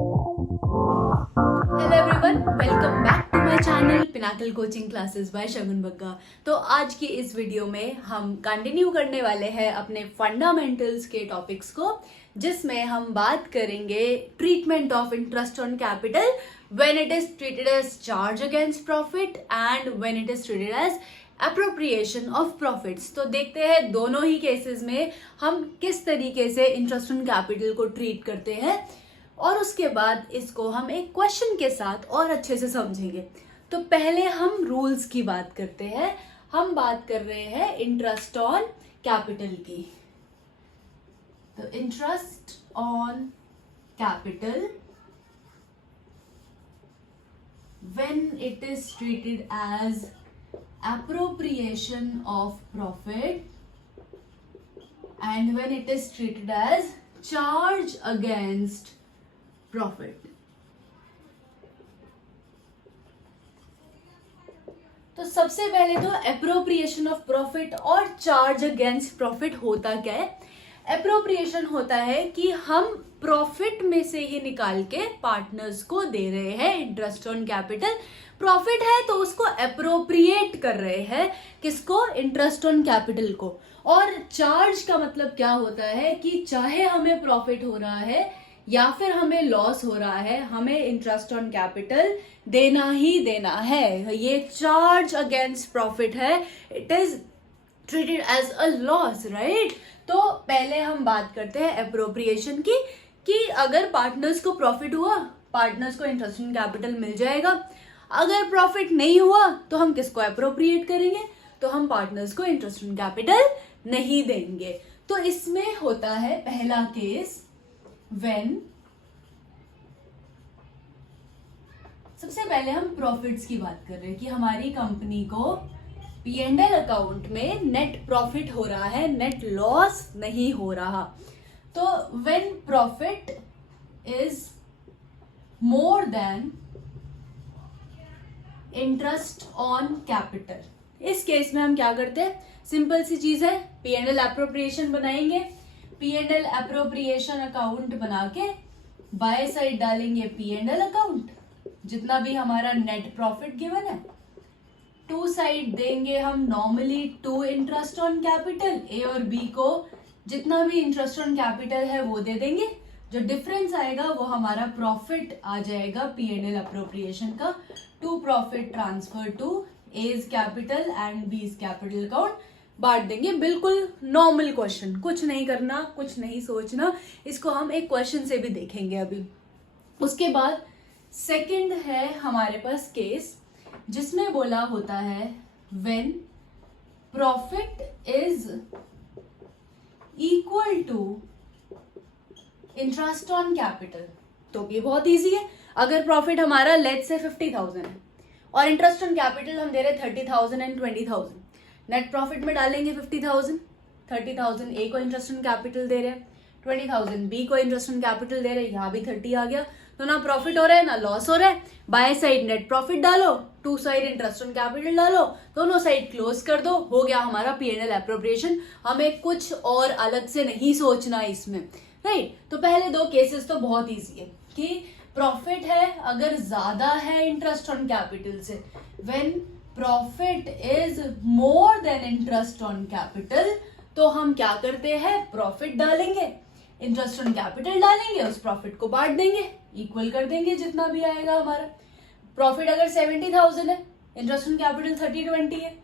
Hello everyone, welcome back to my channel Pinnacle coaching classes by Shagun Bagga. तो आज की इस वीडियो में हम कंटिन्यू करने वाले हैं अपने फंडामेंटल्स के टॉपिक्स को, जिसमें हम बात करेंगे treatment of interest on capital when it is treated as charge against profit and when it is treated as appropriation of profits. तो देखते हैं दोनों ही केसेस में हम किस तरीके से इंटरेस्ट ऑन कैपिटल को ट्रीट करते हैं, और उसके बाद इसको हम एक क्वेश्चन के साथ और अच्छे से समझेंगे। तो पहले हम रूल्स की बात करते हैं। हम बात कर रहे हैं इंटरेस्ट ऑन कैपिटल की। तो interest on capital when it is treated as appropriation of profit and when it is treated as charge against profit। तो सबसे पहले तो एप्रोप्रिएशन ऑफ प्रॉफिट और चार्ज अगेंस्ट प्रॉफिट होता क्या है। एप्रोप्रिएशन होता है कि हम प्रॉफिट में से ही निकाल के पार्टनर्स को दे रहे हैं इंटरेस्ट ऑन कैपिटल। प्रॉफिट है तो उसको एप्रोप्रिएट कर रहे हैं, किसको? इंटरेस्ट ऑन कैपिटल को। और चार्ज का मतलब क्या होता है कि चाहे हमें प्रॉफिट हो रहा है या फिर हमें लॉस हो रहा है, हमें इंटरेस्ट ऑन कैपिटल देना ही देना है। ये चार्ज अगेंस्ट प्रॉफिट है, it is treated as a loss, right. तो पहले हम बात करते हैं एप्रोप्रिएशन की, कि अगर पार्टनर्स को प्रॉफिट हुआ, पार्टनर्स को इंटरेस्ट ऑन कैपिटल मिल जाएगा। अगर प्रॉफिट नहीं हुआ तो हम किसको एप्रोप्रिएट करेंगे? तो हम पार्टनर्स को इंटरेस्ट ऑन कैपिटल नहीं देंगे। तो इसमें होता है पहला केस व्हेन, सबसे पहले हम प्रॉफिट्स की बात कर रहे हैं कि हमारी कंपनी को P&L अकाउंट में नेट प्रॉफिट हो रहा है, नेट लॉस नहीं हो रहा। तो when profit is more than interest on capital, इस केस में हम क्या करते हैं? सिंपल सी चीज है, P&L एप्रोप्रिएशन बनाएंगे। P&L एप्रोप्रिएशन अकाउंट बना के बाय साइड डालेंगे P&L अकाउंट, जितना भी हमारा नेट प्रॉफिट गिवन है। टू साइड देंगे हम normally to interest on capital, A और बी को जितना भी इंटरेस्ट ऑन कैपिटल है वो दे देंगे। जो डिफरेंस आएगा वो हमारा प्रॉफिट आ जाएगा P&L अप्रोप्रिएशन का। To profit transfer to A's capital and B's capital account बांट देंगे। बिल्कुल नॉर्मल क्वेश्चन, कुछ नहीं करना, कुछ नहीं सोचना। इसको हम एक क्वेश्चन से भी देखेंगे अभी। उसके बाद सेकंड है हमारे पास केस, जिसमें बोला होता है when profit is equal to interest on capital. तो ये बहुत इजी है। अगर प्रॉफिट हमारा लेट्स से 50,000 है और इंटरेस्ट ऑन कैपिटल हम दे रहे 30,000 एंड 20,000, नेट प्रॉफिट में डालेंगे 50,000, 30,000 ए को इंटरेस्ट ऑन कैपिटल दे रहे हैं, 20,000 बी को इंटरेस्ट ऑन कैपिटल दे रहे हैं, यहाँ भी 30 आ गया। तो ना प्रॉफिट हो रहा है ना लॉस हो रहा है। बाय साइड नेट प्रॉफिट डालो, to side interest on capital डालो, दोनों साइड क्लोज कर दो, हो गया हमारा P&L एप्रोप्रिएशन। हमें कुछ और अलग से नहीं सोचना इसमें, राइट। तो पहले दो केसेस तो बहुत इजी है कि प्रॉफिट है अगर ज्यादा है इंटरेस्ट ऑन कैपिटल से, when profit is more than interest on capital, तो हम क्या करते हैं? प्रॉफिट डालेंगे, इंटरेस्ट ऑन कैपिटल डालेंगे, उस प्रॉफिट को बांट देंगे, इक्वल कर देंगे जितना भी आएगा हमारा। प्रॉफिट अगर 70,000 है, इंटरेस्ट ऑन कैपिटल 30-20 है,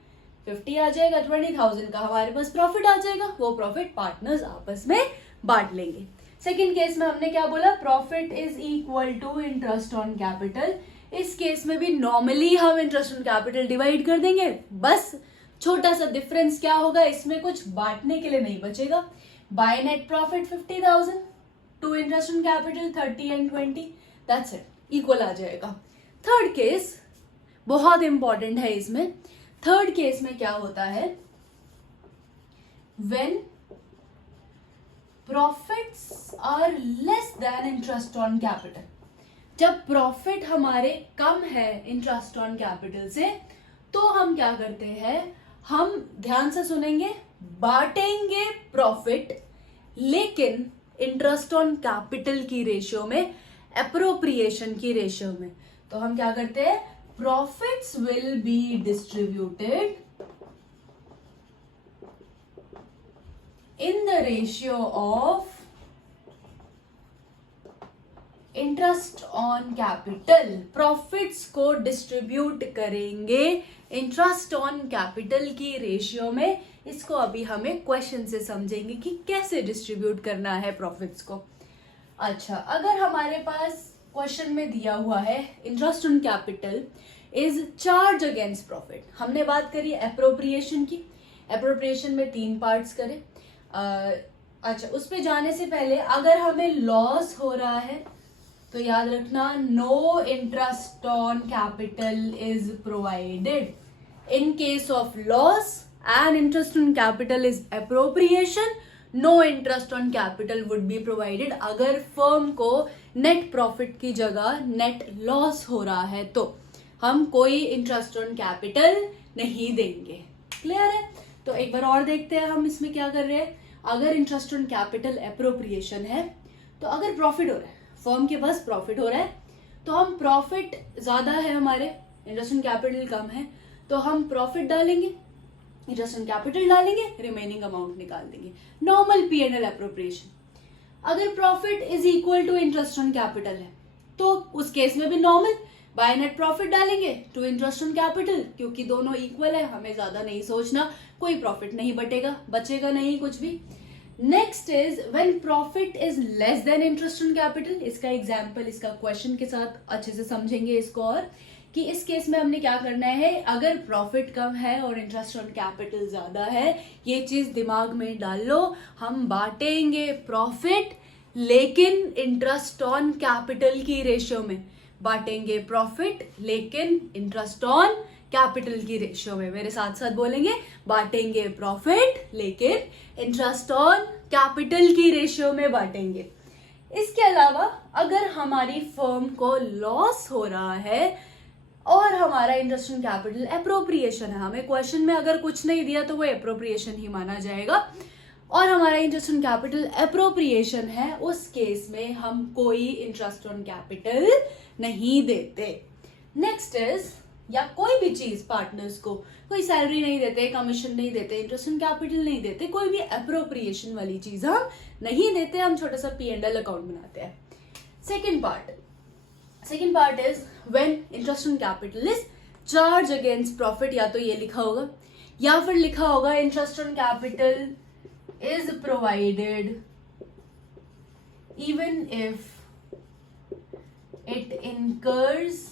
50 आ जाएगा, 20,000 का हमारे पास प्रॉफिट आ जाएगा। वो प्रॉफिट पार्टनर्स आपस में बांट लेंगे। सेकेंड केस में हमने क्या बोला? Profit is equal to interest on capital. इस केस में भी नॉर्मली हम इंटरेस्ट ऑन कैपिटल डिवाइड कर देंगे, बस छोटा सा डिफरेंस क्या होगा, इसमें कुछ बांटने के लिए नहीं बचेगा। By net profit 50,000 to interest on capital 30 and 20, that's it, equal आ जाएगा। थर्ड केस बहुत इंपॉर्टेंट है इसमें। थर्ड केस में क्या होता है? When profits are less than interest on capital. जब प्रॉफिट हमारे कम है इंटरेस्ट ऑन कैपिटल से, तो हम क्या करते हैं? हम ध्यान से सुनेंगे, बांटेंगे प्रॉफिट, लेकिन इंटरेस्ट ऑन कैपिटल की रेशियो में एप्रोप्रिएशन की रेशियो में। तो हम क्या करते हैं, profits will be distributed in the ratio of interest on capital. Profits को डिस्ट्रीब्यूट करेंगे इंटरेस्ट ऑन कैपिटल की रेशियो में। इसको अभी हमें क्वेश्चन से समझेंगे कि कैसे डिस्ट्रीब्यूट करना है प्रॉफिट्स को। अच्छा, अगर हमारे पास क्वेश्चन में दिया हुआ है interest on capital is charge against profit, हमने बात करी एप्रोप्रिएशन की। एप्रोप्रिएशन में 3 पार्ट्स करें। अच्छा, उस पे जाने से पहले अगर हमें लॉस हो रहा है तो याद रखना no interest on capital is provided. In case of loss and interest on capital is appropriation, no interest on capital would be provided. अगर फर्म को नेट प्रॉफिट की जगह नेट लॉस हो रहा है तो हम कोई इंटरेस्ट ऑन कैपिटल नहीं देंगे। क्लियर है? तो एक बार और देखते हैं हम इसमें क्या कर रहे हैं। अगर इंटरेस्ट ऑन कैपिटल एप्रोप्रिएशन है तो अगर प्रॉफिट हो रहा है, फर्म के पास प्रॉफिट हो रहा है, तो हम प्रॉफिट ज्यादा है हमारे, इंटरेस्ट ऑन कैपिटल कम है, तो हम प्रॉफिट डालेंगे, इंटरेस्ट ऑन कैपिटल डालेंगे, रिमेनिंग अमाउंट निकाल देंगे। Normal P&L appropriation. अगर profit is equal to interest on capital है तो उस केस में भी नॉर्मल बाय नेट प्रॉफिट डालेंगे टू इंटरेस्ट ऑन कैपिटल, क्योंकि दोनों इक्वल है, हमें ज्यादा नहीं सोचना, कोई प्रॉफिट नहीं बचेगा नहीं कुछ भी। Next is when profit is less than interest on capital. इसका एग्जांपल इसका क्वेश्चन के साथ अच्छे से समझेंगे इसको, और कि इस केस में हमने क्या करना है। अगर प्रॉफिट कम है और इंटरेस्ट ऑन कैपिटल ज्यादा है, ये चीज दिमाग में डाल लो, हम बांटेंगे प्रॉफिट लेकिन इंटरेस्ट ऑन कैपिटल की रेशियो में बांटेंगे। प्रॉफिट लेकिन इंटरेस्ट ऑन कैपिटल की रेशियो में। मेरे साथ साथ बोलेंगे, बांटेंगे प्रॉफिट लेकिन इंटरेस्ट ऑन कैपिटल की रेशियो में बांटेंगे। इसके अलावा अगर हमारी फर्म को लॉस हो रहा है और हमारा इंटरेस्ट ऑन कैपिटल एप्रोप्रिएशन है, हमें क्वेश्चन में अगर कुछ नहीं दिया तो वो एप्रोप्रिएशन ही माना जाएगा, और हमारा इंटरेस्ट ऑन कैपिटल एप्रोप्रिएशन है, उस केस में हम कोई इंटरेस्ट ऑन कैपिटल नहीं देते। नेक्स्ट इज, या कोई भी चीज पार्टनर्स को कोई सैलरी नहीं देते, कमीशन नहीं देते, इंटरेस्ट ऑन कैपिटल नहीं देते, कोई भी एप्रोप्रिएशन वाली चीज हम नहीं देते, हम छोटा सा P&L अकाउंट बनाते हैं। Second part is when interest on capital is charge against profit. या तो ये लिखा होगा या फिर लिखा होगा interest on capital is provided even if it incurs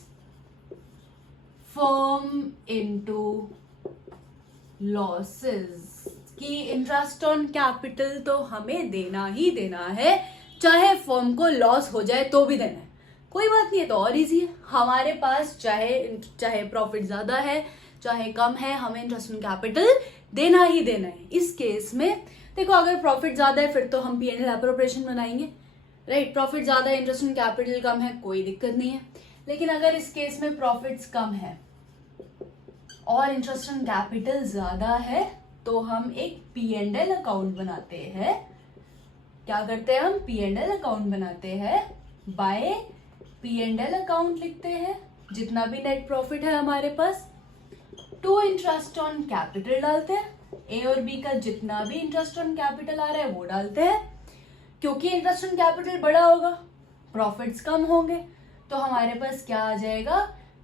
firm into losses. कि इंटरेस्ट ऑन कैपिटल तो हमें देना ही देना है, चाहे फर्म को लॉस हो जाए तो भी देना है, कोई बात नहीं है। तो और इजी है, हमारे पास चाहे प्रॉफिट ज्यादा है चाहे कम है, हमें इंटरेस्ट ऑन कैपिटल देना ही देना है। इस केस में देखो, अगर प्रॉफिट ज्यादा है फिर तो हम P&L एप्रोप्रिएशन बनाएंगे, राइट। प्रॉफिट ज्यादा है, इंटरेस्ट ऑन कैपिटल कम है, कोई दिक्कत नहीं है। लेकिन अगर इस केस में प्रॉफिट्स कम है और इंटरेस्ट ऑन कैपिटल ज्यादा है तो हम एक P&L अकाउंट बनाते हैं। क्या करते हैं हम? P&L अकाउंट बनाते हैं। बाय P&L अकाउंट लिखते हैं जितना भी नेट प्रॉफिट है हमारे पास, टू इंटरेस्ट ऑन कैपिटल डालते हैं, A और B का जितना भी इंटरेस्ट ऑन कैपिटल आ रहा है वो डालते हैं। क्योंकि इंटरेस्ट ऑन कैपिटल बड़ा होगा, प्रॉफिट्स कम होंगे, तो हमारे पास क्या आ जाएगा?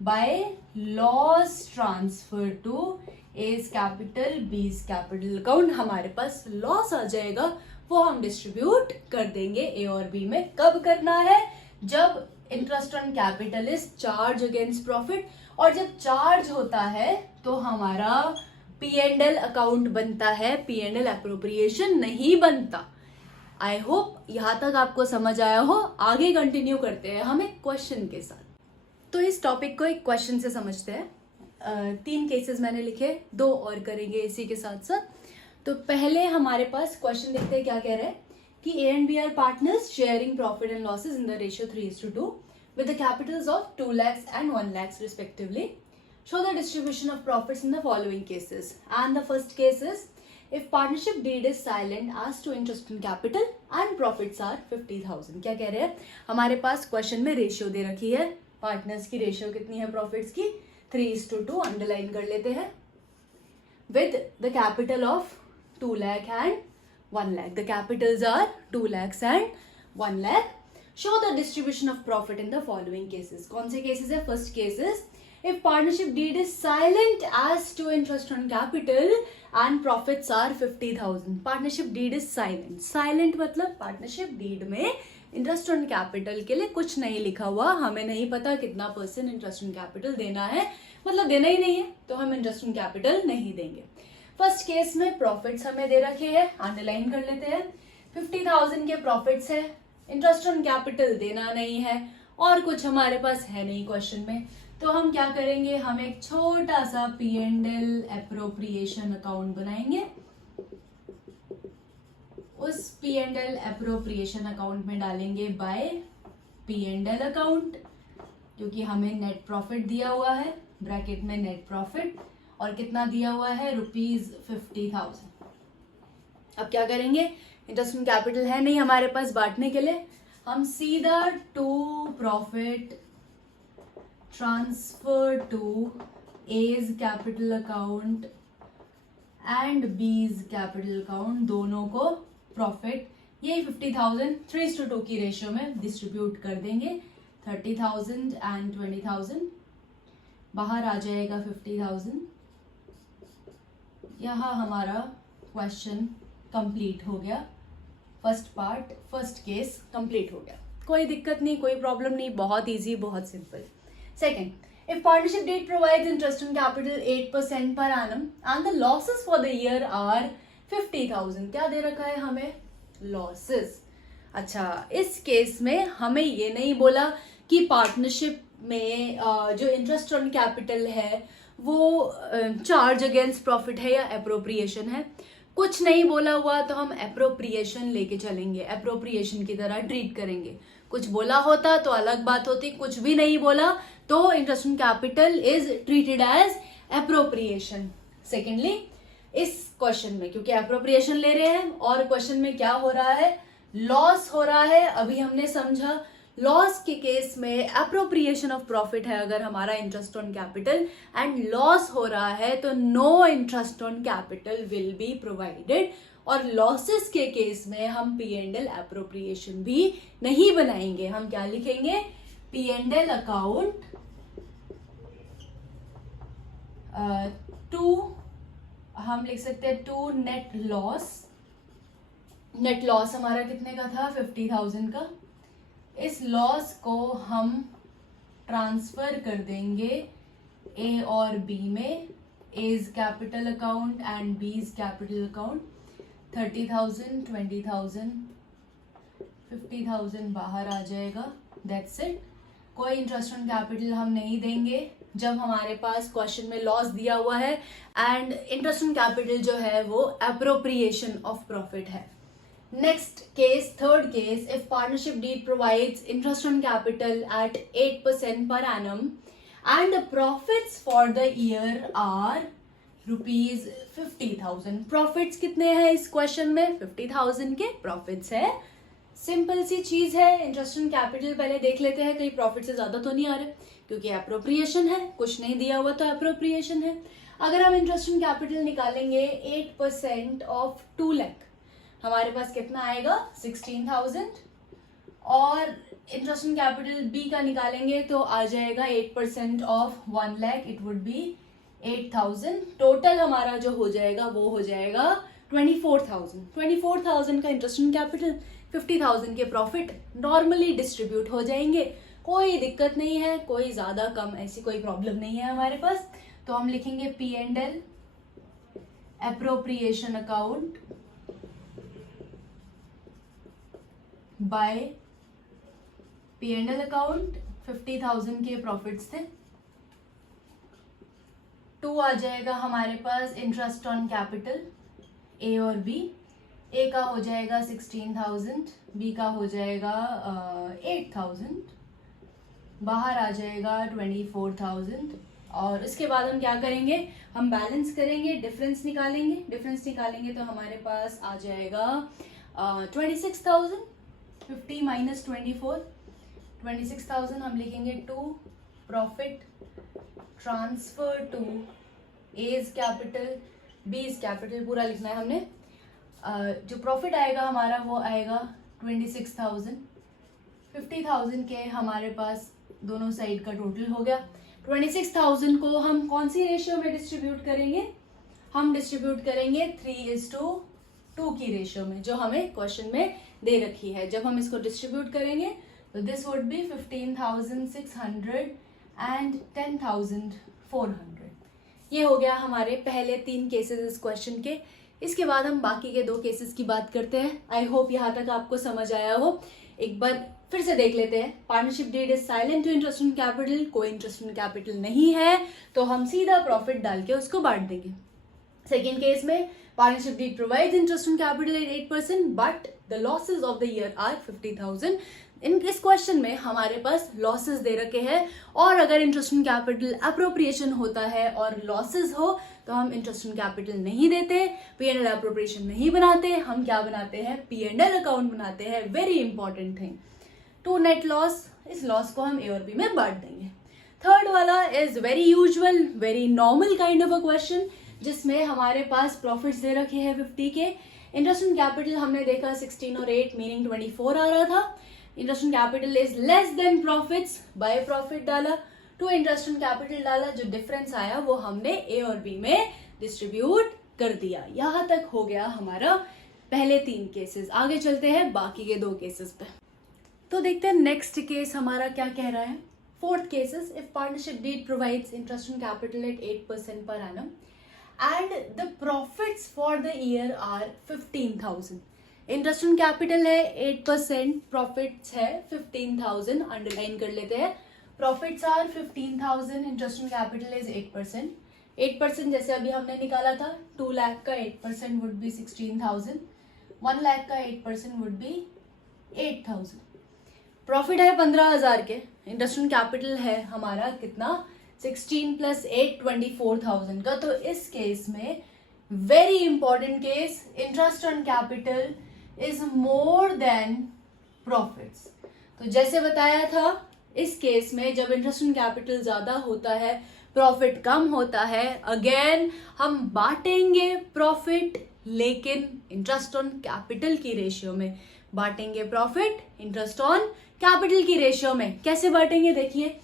By loss transfer to A's capital B's capital account हमारे पास लॉस आ जाएगा, वो हम डिस्ट्रीब्यूट कर देंगे A और B में। कब करना है? जब interest on capital is charge against profit, और जब चार्ज होता है तो हमारा P&L अकाउंट बनता है, P&L एप्रोप्रिएशन नहीं बनता। आई होप यहां तक आपको समझ आया हो। आगे कंटिन्यू करते हैं हम एक क्वेश्चन के साथ। तो इस टॉपिक को एक क्वेश्चन से समझते हैं। 3 केसेस मैंने लिखे, 2 और करेंगे इसी के साथ साथ। तो पहले हमारे पास क्वेश्चन देखते हैं क्या कह रहा है कि A and B are partners sharing profit and losses in the ratio 3:2 with the capitals of 2 lakhs and 1 lakhs respectively. Show the distribution of profits in the following cases. And the first case is if partnership deed is silent as to interest in capital and profits are 50,000। क्या कह रहे हैं, हमारे पास question में ratio दे रखी है, partners की ratio कितनी है प्रॉफिट्स की, 3:2, अंडरलाइन कर लेते हैं, with the capital of 2 lakh and 1 lakh. The capitals are 2 lakhs and 1 lakh. Show the distribution of profit in the following cases. कौन से cases है? First case is if partnership deed is silent as to interest on capital and profits are 50,000. Partnership deed is silent. Silent मतलब partnership deed में interest on capital के लिए कुछ नहीं लिखा हुआ, हमें नहीं पता कितना % इंटरेस्ट ऑन कैपिटल देना है, मतलब देना ही नहीं है तो हम इंटरेस्ट ऑन कैपिटल नहीं देंगे। फर्स्ट केस में प्रॉफिट्स हमें दे रखे हैं, अंडरलाइन कर लेते हैं, 50,000 के प्रॉफिट्स है, इंटरेस्ट ऑन कैपिटल देना नहीं है और कुछ हमारे पास है नहीं क्वेश्चन में, तो हम क्या करेंगे, हम एक छोटा सा P&L एप्रोप्रिएशन अकाउंट बनाएंगे। उस P&L एप्रोप्रिएशन अकाउंट में डालेंगे बाय P&L अकाउंट, क्योंकि हमें नेट प्रॉफिट दिया हुआ है, ब्रैकेट में नेट प्रॉफिट, और कितना दिया हुआ है, ₹50,000। अब क्या करेंगे, इंटरेस्ट ऑन कैपिटल है नहीं हमारे पास बांटने के लिए, हम सीधा to profit transfer to A's capital account and B's capital account, दोनों को प्रॉफिट यही 50,000 3:2 की रेशियो में डिस्ट्रीब्यूट कर देंगे। 30,000 एंड 20,000 बाहर आ जाएगा 50,000। यहाँ हमारा क्वेश्चन कंप्लीट हो गया, first part first case complete हो गया, कोई दिक्कत नहीं, कोई प्रॉब्लम नहीं, बहुत इजी, बहुत simple. Second, if partnership deed provides interest on capital 8% per annum and the losses for the year are 50,000, क्या दे रखा है हमें, लॉसेस। अच्छा, इस केस में हमें ये नहीं बोला कि पार्टनरशिप में जो इंटरेस्ट ऑन कैपिटल है वो चार्ज अगेंस्ट प्रॉफिट है या एप्रोप्रिएशन है, कुछ नहीं बोला हुआ तो हम एप्रोप्रिएशन लेके चलेंगे, एप्रोप्रिएशन की तरह ट्रीट करेंगे। कुछ बोला होता तो अलग बात होती, कुछ भी नहीं बोला तो interest on capital is treated as appropriation. Secondly, इस क्वेश्चन में क्योंकि एप्रोप्रिएशन ले रहे हैं और क्वेश्चन में क्या हो रहा है, लॉस हो रहा है, अभी हमने समझा लॉस के केस में एप्रोप्रिएशन ऑफ प्रॉफिट है अगर हमारा interest on capital, and loss हो रहा है तो no interest on capital will be provided, और लॉसेस के केस में हम P&L एप्रोप्रिएशन भी नहीं बनाएंगे, हम क्या लिखेंगे, P&L अकाउंट टू, हम लिख सकते हैं to net loss. Net loss हमारा कितने का था, 50,000 का। इस लॉस को हम ट्रांसफर कर देंगे ए और बी में, A's capital account and B's capital account. 30,000, 20,000, 50,000 बाहर आ जाएगा, दैट्स इट। कोई इंटरेस्ट ऑन कैपिटल हम नहीं देंगे जब हमारे पास क्वेश्चन में लॉस दिया हुआ है एंड इंटरेस्ट ऑन कैपिटल जो है वो एप्रोप्रिएशन ऑफ प्रॉफिट है। Next case, third case, if partnership deed provides interest on capital at 8% per annum and the profits for the year are ₹50,000। प्रॉफिट्स कितने हैं इस क्वेश्चन में, 50,000 के प्रॉफिट्स है। सिंपल सी चीज है, इंटरेस्ट ऑन कैपिटल पहले देख लेते हैं, कहीं प्रॉफिट से ज्यादा तो नहीं आ रहे, क्योंकि एप्रोप्रिएशन है, कुछ नहीं दिया हुआ तो एप्रोप्रिएशन है। अगर हम इंटरेस्ट ऑन कैपिटल निकालेंगे 8% ऑफ 2 लाख, हमारे पास कितना आएगा, 16,000, और इंटरेस्ट ऑन कैपिटल बी का निकालेंगे तो आ जाएगा 8% of 1 lakh, it would be 8,000। Total हमारा जो हो जाएगा वो हो जाएगा 24,000। 24,000 का इंटरेस्ट ऑन कैपिटल, 50,000 के प्रॉफिट नॉर्मली डिस्ट्रीब्यूट हो जाएंगे, कोई दिक्कत नहीं है, कोई ज्यादा कम ऐसी कोई प्रॉब्लम नहीं है हमारे पास। तो हम लिखेंगे P&L appropriation account by P&L account, 50,000 के प्रॉफिट्स थे। 2 आ जाएगा हमारे पास इंटरेस्ट ऑन कैपिटल ए और बी, ए का हो जाएगा 16,000, बी का हो जाएगा 8,000, बाहर आ जाएगा 24,000, और उसके बाद हम क्या करेंगे, हम बैलेंस करेंगे, डिफरेंस निकालेंगे। डिफरेंस निकालेंगे तो हमारे पास आ जाएगा 26,000, 50 माइनस 24, 26,000 हम लिखेंगे to profit transfer to A is capital, B is capital, पूरा लिखना है हमने। जो प्रॉफिट आएगा हमारा वो आएगा 26,000, 50,000 के हमारे पास दोनों साइड का टोटल हो गया। 26,000 को हम कौन सी रेशियो में डिस्ट्रीब्यूट करेंगे, हम डिस्ट्रीब्यूट करेंगे 3:2 की रेशियो में, जो हमें क्वेश्चन में दे रखी है। जब हम इसको डिस्ट्रीब्यूट करेंगे तो दिस वुड बी 15,600 एंड 10,400। ये हो गया हमारे पहले 3 केसेस इस क्वेश्चन के। इसके बाद हम बाकी के 2 केसेस की बात करते हैं। आई होप यहाँ तक आपको समझ आया हो। एक बार फिर से देख लेते हैं। Partnership deed is silent to interest on capital, कोई इंटरेस्ट ऑन कैपिटल नहीं है तो हम सीधा प्रॉफिट डाल के उसको बांट देंगे। सेकेंड केस में partnership deed provides interest on capital at 8% but the losses of the year are 50,000। इस क्वेश्चन में हमारे पास लॉसेस दे रखे हैं, और अगर इंटरेस्ट ऑन कैपिटल अप्रोप्रिएशन होता है और लॉसेस हो तो हम इंटरेस्ट ऑन कैपिटल नहीं देते, P&L अप्रोप्रिएशन नहीं बनाते, हम क्या बनाते हैं, P&L अकाउंट बनाते हैं। Very important thing. To net loss, इस लॉस को हम ए और बी में बांट देंगे। थर्ड वाला is very usual, very normal kind of a question, जिसमें हमारे पास प्रॉफिट्स दे रखे हैं 50 के। इंटरेस्ट ऑन कैपिटल हमने देखा 16 और 8 मीनिंग 24 आ रहा था। Interest on capital is less than profits, by profit डाला, टू इंटरेस्ट ऑन कैपिटल डाला, जो डिफरेंस आया वो हमने ए और बी में डिस्ट्रीब्यूट कर दिया। यहां तक हो गया हमारा पहले 3 केसेस। आगे चलते हैं बाकी के 2 केसेस पे। तो देखते हैं नेक्स्ट केस हमारा क्या कह रहा है। Fourth cases, if partnership deed provides interest on capital at 8% per annum and the profits for the year are 15,000। Interest on capital है 8%, प्रॉफिट्स है 15,000, अंडरलाइन कर लेते हैं। Profits are 15,000, interest on capital is 8%। 8% जैसे अभी हमने निकाला था, 2 लाख का 8% वुड बी 16,000, 1 लाख का 8% वुड बी 8,000। प्रॉफिट है 15,000 के, इंटरेस्ट ऑन कैपिटल है हमारा कितना, 16 प्लस 8 24,000 का। तो इस केस में very important case, interest on capital is more than profits. तो जैसे बताया था, इस केस में जब इंटरेस्ट ऑन कैपिटल ज्यादा होता है, प्रॉफिट कम होता है, अगेन हम बांटेंगे प्रॉफिट, लेकिन इंटरेस्ट ऑन कैपिटल की रेशियो में बांटेंगे प्रॉफिट इंटरेस्ट ऑन कैपिटल की रेशियो में। कैसे बांटेंगे, देखिए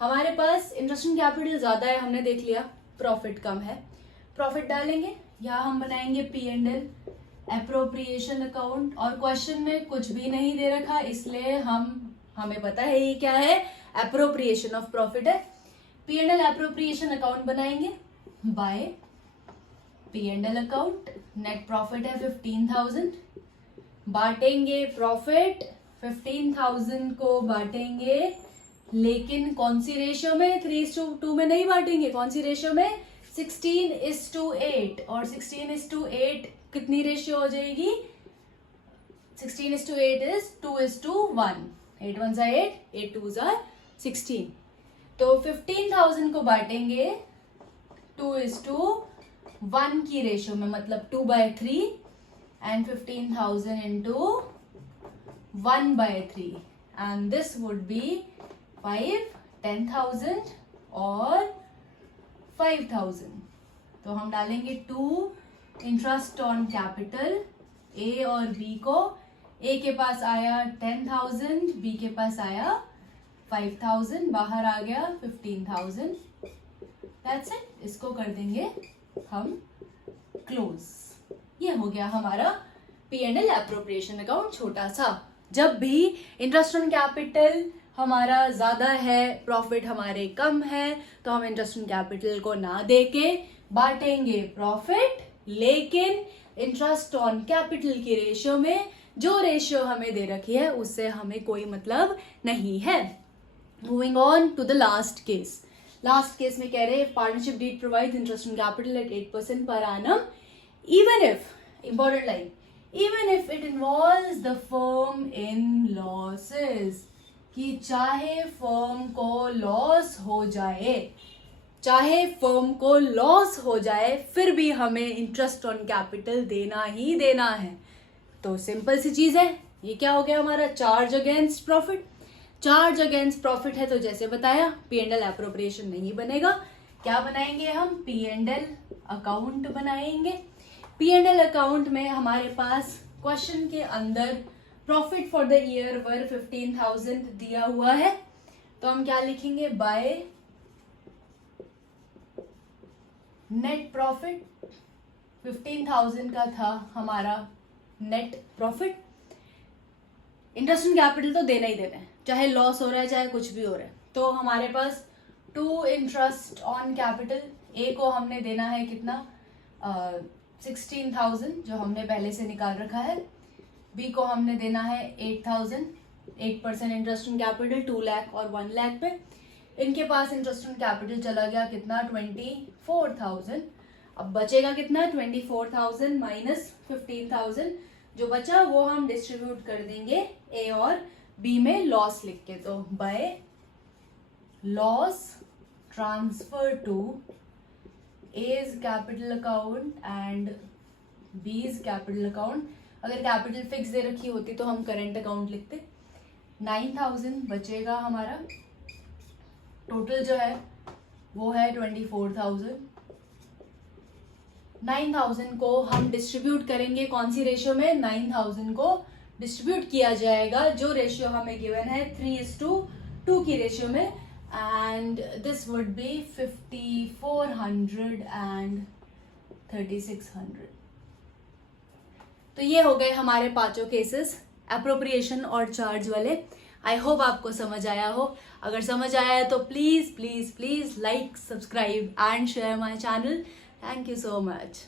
हमारे पास इंटरेस्ट ऑन कैपिटल ज्यादा है, हमने देख लिया, प्रॉफिट कम है, प्रॉफिट डालेंगे, यहाँ हम बनाएंगे P&L एप्रोप्रिएशन अकाउंट, और क्वेश्चन में कुछ भी नहीं दे रखा इसलिए हमें पता है ये क्या है, एप्रोप्रिएशन ऑफ प्रॉफिट है। P&L एप्रोप्रिएशन अकाउंट बनाएंगे by P&L account, net profit है 15,000, बांटेंगे प्रॉफिट 15,000 को बांटेंगे, लेकिन कौन सी रेशियो में, 3:2 में नहीं बांटेंगे, कौन सी रेशियो में, 16:8, और 16:8 कितनी रेशियो हो जाएगी, 16:8 इज 2:1, 8 1 जा 8, 8 2 जा 16। तो 15,000 को बांटेंगे 2:1 की रेशियो में, मतलब 2/3, and 15,000 into 1/3, and this would be 5, 10,000 और 5,000। तो हम डालेंगे 2 इंटरेस्ट ऑन कैपिटल, ए और बी को, ए के पास आया 10,000, बी के पास आया 5,000, बाहर आ गया 15,000। दैट्स इट, इसको कर देंगे हम क्लोज। ये हो गया हमारा P&L एप्रोप्रिएशन अकाउंट छोटा सा। जब भी इंटरेस्ट ऑन कैपिटल हमारा ज्यादा है, प्रॉफिट हमारे कम है, तो हम इंटरेस्ट ऑन कैपिटल को ना देके बांटेंगे प्रॉफिट, लेकिन इंटरेस्ट ऑन कैपिटल की रेशियो में, जो रेशियो हमें दे रखी है उससे हमें कोई मतलब नहीं है। Moving on to the last case. Last case में कह रहे हैं partnership deed provides interest on capital at 8% per annum even if, important line, even if it involves the firm in losses, कि चाहे फर्म को लॉस हो जाए, चाहे फर्म को लॉस हो जाए फिर भी हमें इंटरेस्ट ऑन कैपिटल देना ही देना है। तो सिंपल सी चीज है, ये क्या हो गया हमारा charge against profit. Charge against profit है तो जैसे बताया P&L एप्रोप्रिएशन नहीं बनेगा, क्या बनाएंगे हम, P&L अकाउंट बनाएंगे। P&L अकाउंट में हमारे पास क्वेश्चन के अंदर प्रॉफिट फॉर द ईयर वर 15,000 दिया हुआ है, तो हम क्या लिखेंगे, बाय नेट प्रॉफिट 15,000 का था हमारा net profit. Interest on capital तो देना ही देना है, चाहे लॉस हो रहा है चाहे कुछ भी हो रहा है। तो हमारे पास टू इंटरेस्ट ऑन कैपिटल, ए को हमने देना है कितना 16,000 जो हमने पहले से निकाल रखा है, बी को हमने देना है 8,000, 8% इंटरेस्ट ऑन कैपिटल 2 लाख और 1 लाख पे। इनके पास इंटरेस्ट ऑन कैपिटल चला गया कितना 24,000। अब बचेगा कितना 24,000 माइनस 15,000, जो बचा वो हम डिस्ट्रीब्यूट कर देंगे ए और बी में लॉस लिख के। तो by loss transfer to A's capital account and B's capital account. अगर कैपिटल फिक्स दे रखी होती तो हम करेंट अकाउंट लिखते। 9,000 बचेगा हमारा, टोटल जो है वो है 24,000। 9,000 को हम डिस्ट्रीब्यूट करेंगे कौन सी रेशियो में, 9,000 को डिस्ट्रीब्यूट किया जाएगा जो रेशियो हमें गिवन है 3:2 की रेशियो में, and this would be 5,400 and 3,600। तो ये हो गए हमारे पांचों केसेस एप्रोप्रिएशन और चार्ज वाले। आई होप आपको समझ आया हो। अगर समझ आया है तो please please please like, subscribe and share my channel. Thank you so much.